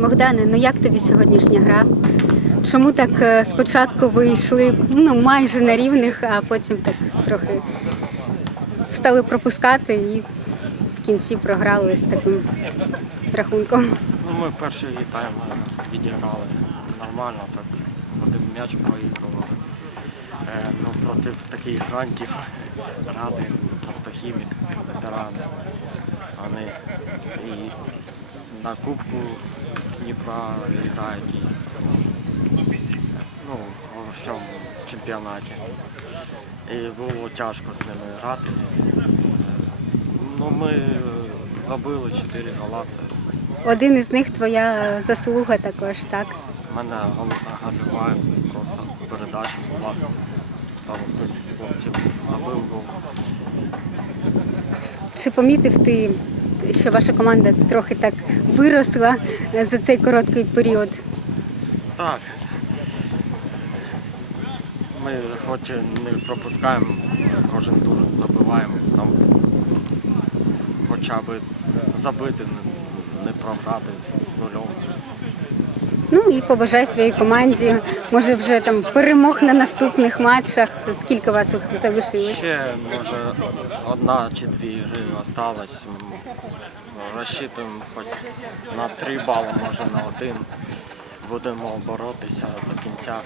Богдане, ну як тобі сьогоднішня гра? Чому так е, спочатку ви йшли ну, майже на рівних, а потім так трохи стали пропускати і в кінці програли з таким рахунком? Ну, ми перший тайм відіграли нормально, так один м'яч проігрували. Е, ну, проти таких грантів грати автохімік, ветерани. Вони і на Кубку Дніпра грають і ну, у всьому чемпіонаті. І було тяжко з ними грати. Ну, ми забили 4 гола. Це Один із них твоя заслуга також, так? У мене гол- гольова просто передача була. Там хтось з хлопців забив гол. Чи помітив ти, що ваша команда трохи так виросла за цей короткий період? Так. Ми хоч не пропускаємо, кожен тур забиваємо. Нам хоча б забити, не- програти з нульом. Ну і побажай своїй команді. Може, вже там перемог на наступних матчах. Скільки вас залишилось? Ще може одна чи дві гри осталось. Розчитуємо хоч на три бали, може на один. Будемо боротися до кінця.